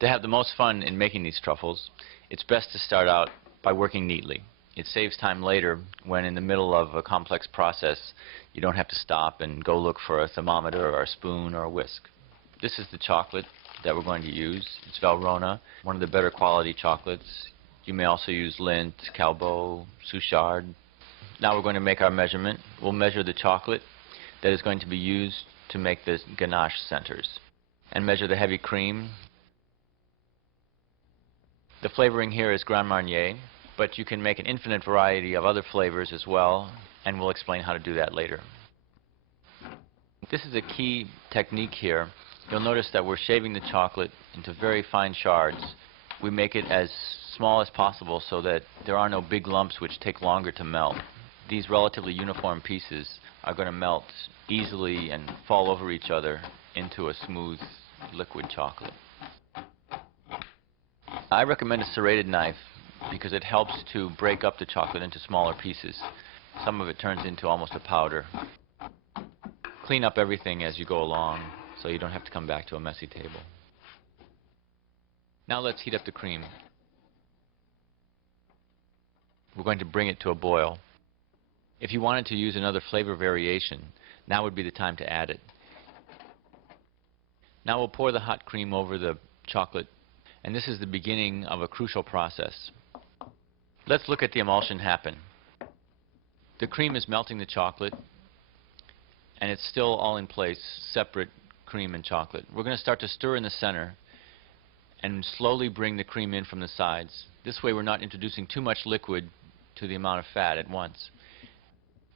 To have the most fun in making these truffles, it's best to start out by working neatly. It saves time later when in the middle of a complex process you don't have to stop and go look for a thermometer or a spoon or a whisk. This is the chocolate that we're going to use. It's Valrhona, one of the better quality chocolates. You may also use Lindt, Calbo, Suchard. Now we're going to make our measurement. We'll measure the chocolate that is going to be used to make the ganache centers and measure the heavy cream. The flavoring here is Grand Marnier, but you can make an infinite variety of other flavors as well, and we'll explain how to do that later. This is a key technique here. You'll notice that we're shaving the chocolate into very fine shards. We make it as small as possible so that there are no big lumps which take longer to melt. These relatively uniform pieces are going to melt easily and fall over each other into a smooth liquid chocolate. I recommend a serrated knife because it helps to break up the chocolate into smaller pieces. Some of it turns into almost a powder. Clean up everything as you go along so you don't have to come back to a messy table. Now let's heat up the cream. We're going to bring it to a boil. If you wanted to use another flavor variation, now would be the time to add it. Now we'll pour the hot cream over the chocolate, and this is the beginning of a crucial process. Let's look at the emulsion happen. The cream is melting the chocolate, and it's still all in place, separate cream and chocolate. We're going to start to stir in the center and slowly bring the cream in from the sides. This way we're not introducing too much liquid to the amount of fat at once.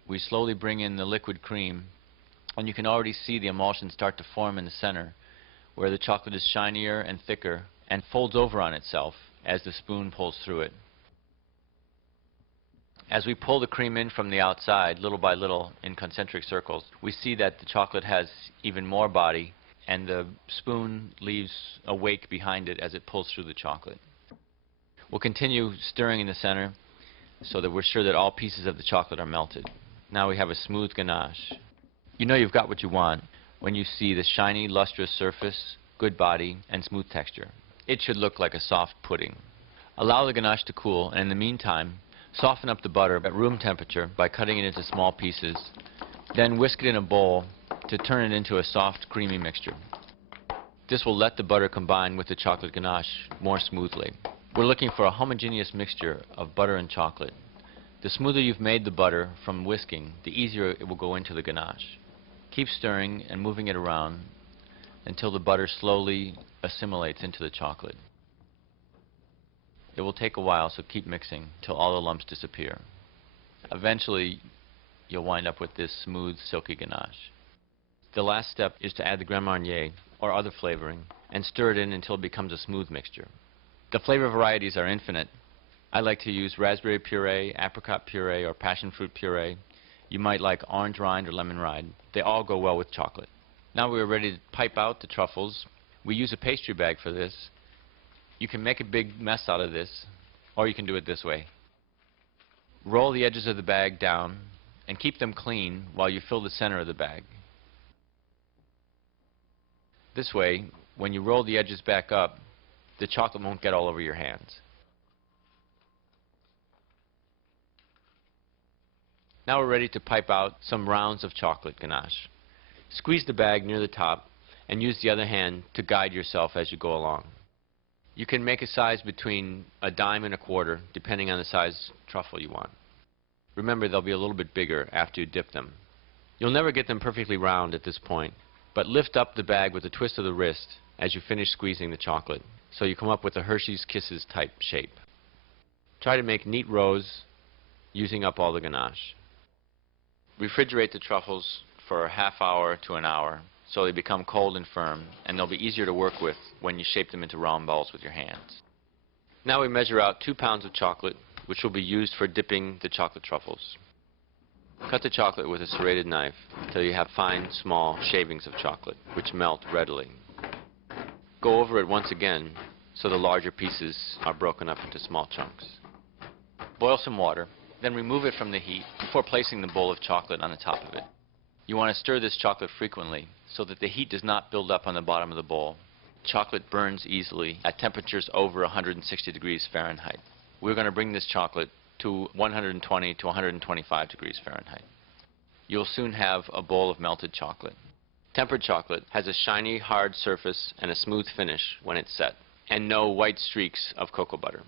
We slowly bring in the liquid cream, and you can already see the emulsion start to form in the center, where the chocolate is shinier and thicker and folds over on itself as the spoon pulls through it. As we pull the cream in from the outside, little by little, in concentric circles, we see that the chocolate has even more body, and the spoon leaves a wake behind it as it pulls through the chocolate. We'll continue stirring in the center so that we're sure that all pieces of the chocolate are melted. Now we have a smooth ganache. You know you've got what you want when you see the shiny, lustrous surface, good body, and smooth texture. It should look like a soft pudding. Allow the ganache to cool, and in the meantime, soften up the butter at room temperature by cutting it into small pieces. Then whisk it in a bowl to turn it into a soft, creamy mixture. This will let the butter combine with the chocolate ganache more smoothly. We're looking for a homogeneous mixture of butter and chocolate. The smoother you've made the butter from whisking, the easier it will go into the ganache. Keep stirring and moving it around until the butter slowly assimilates into the chocolate. It will take a while, so keep mixing till all the lumps disappear. Eventually, you'll wind up with this smooth, silky ganache. The last step is to add the Grand Marnier or other flavoring and stir it in until it becomes a smooth mixture. The flavor varieties are infinite. I like to use raspberry puree, apricot puree, or passion fruit puree. You might like orange rind or lemon rind. They all go well with chocolate. Now we're ready to pipe out the truffles. We use a pastry bag for this. You can make a big mess out of this, or you can do it this way. Roll the edges of the bag down and keep them clean while you fill the center of the bag. This way, when you roll the edges back up, the chocolate won't get all over your hands. Now we're ready to pipe out some rounds of chocolate ganache. Squeeze the bag near the top and use the other hand to guide yourself as you go along. You can make a size between a dime and a quarter, depending on the size truffle you want. Remember, they'll be a little bit bigger after you dip them. You'll never get them perfectly round at this point, but lift up the bag with a twist of the wrist as you finish squeezing the chocolate, so you come up with a Hershey's Kisses type shape. Try to make neat rows using up all the ganache. Refrigerate the truffles for a half hour to an hour so they become cold and firm, and they'll be easier to work with when you shape them into round balls with your hands. Now we measure out 2 pounds of chocolate, which will be used for dipping the chocolate truffles. Cut the chocolate with a serrated knife until you have fine, small shavings of chocolate, which melt readily. Go over it once again so the larger pieces are broken up into small chunks. Boil some water, then remove it from the heat before placing the bowl of chocolate on the top of it. You want to stir this chocolate frequently so that the heat does not build up on the bottom of the bowl. chocolate burns easily at temperatures over 160 degrees Fahrenheit. We're going to bring this chocolate to 120 to 125 degrees Fahrenheit. You'll soon have a bowl of melted chocolate. Tempered chocolate has a shiny, hard surface and a smooth finish when it's set, and no white streaks of cocoa butter.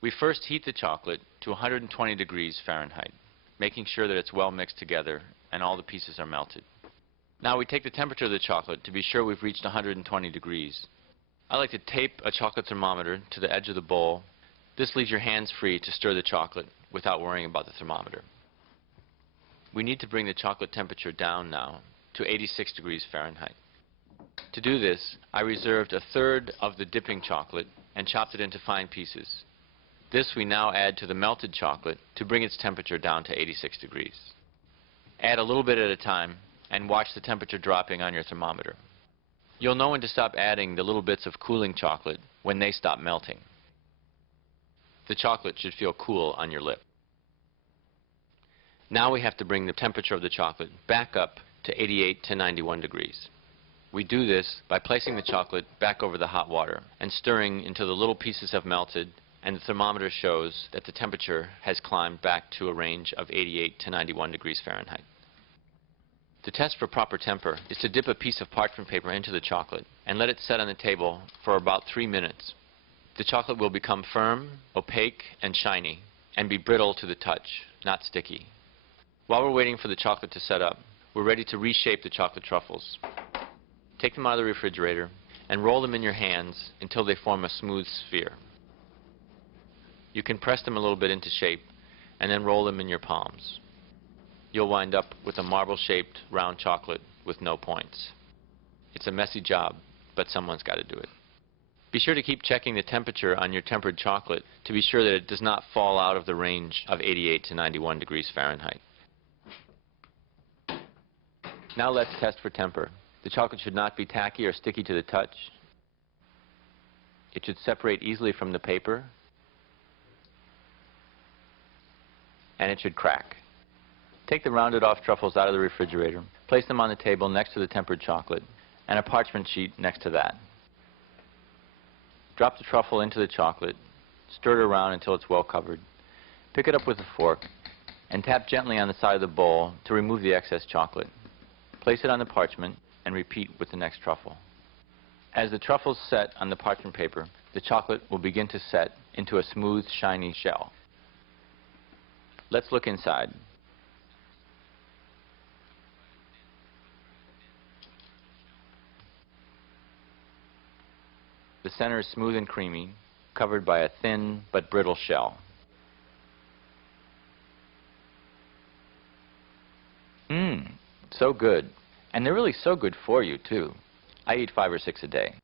We first heat the chocolate to 120 degrees Fahrenheit, making sure that it's well mixed together and all the pieces are melted. Now we take the temperature of the chocolate to be sure we've reached 120 degrees. I like to tape a chocolate thermometer to the edge of the bowl. This leaves your hands free to stir the chocolate without worrying about the thermometer. We need to bring the chocolate temperature down now to 86 degrees Fahrenheit. To do this, I reserved a third of the dipping chocolate and chopped it into fine pieces. This we now add to the melted chocolate to bring its temperature down to 86 degrees. Add a little bit at a time and watch the temperature dropping on your thermometer. You'll know when to stop adding the little bits of cooling chocolate when they stop melting. The chocolate should feel cool on your lip. Now we have to bring the temperature of the chocolate back up to 88 to 91 degrees. We do this by placing the chocolate back over the hot water and stirring until the little pieces have melted and the thermometer shows that the temperature has climbed back to a range of 88 to 91 degrees Fahrenheit. To test for proper temper is to dip a piece of parchment paper into the chocolate and let it set on the table for about 3 minutes. The chocolate will become firm, opaque, and shiny, and be brittle to the touch, not sticky. While we're waiting for the chocolate to set up, we're ready to reshape the chocolate truffles. Take them out of the refrigerator and roll them in your hands until they form a smooth sphere. You can press them a little bit into shape and then roll them in your palms. You'll wind up with a marble-shaped round chocolate with no points. It's a messy job, but someone's got to do it. Be sure to keep checking the temperature on your tempered chocolate to be sure that it does not fall out of the range of 88 to 91 degrees Fahrenheit. Now let's test for temper. The chocolate should not be tacky or sticky to the touch. It should separate easily from the paper. And it should crack. Take the rounded off truffles out of the refrigerator. Place them on the table next to the tempered chocolate and a parchment sheet next to that. Drop the truffle into the chocolate. Stir it around until it's well covered. Pick it up with a fork and tap gently on the side of the bowl to remove the excess chocolate. Place it on the parchment and repeat with the next truffle. As the truffles set on the parchment paper, the chocolate will begin to set into a smooth, shiny shell. Let's look inside. The center is smooth and creamy, covered by a thin but brittle shell. So good. And they're really so good for you, too. I eat 5 or 6 a day.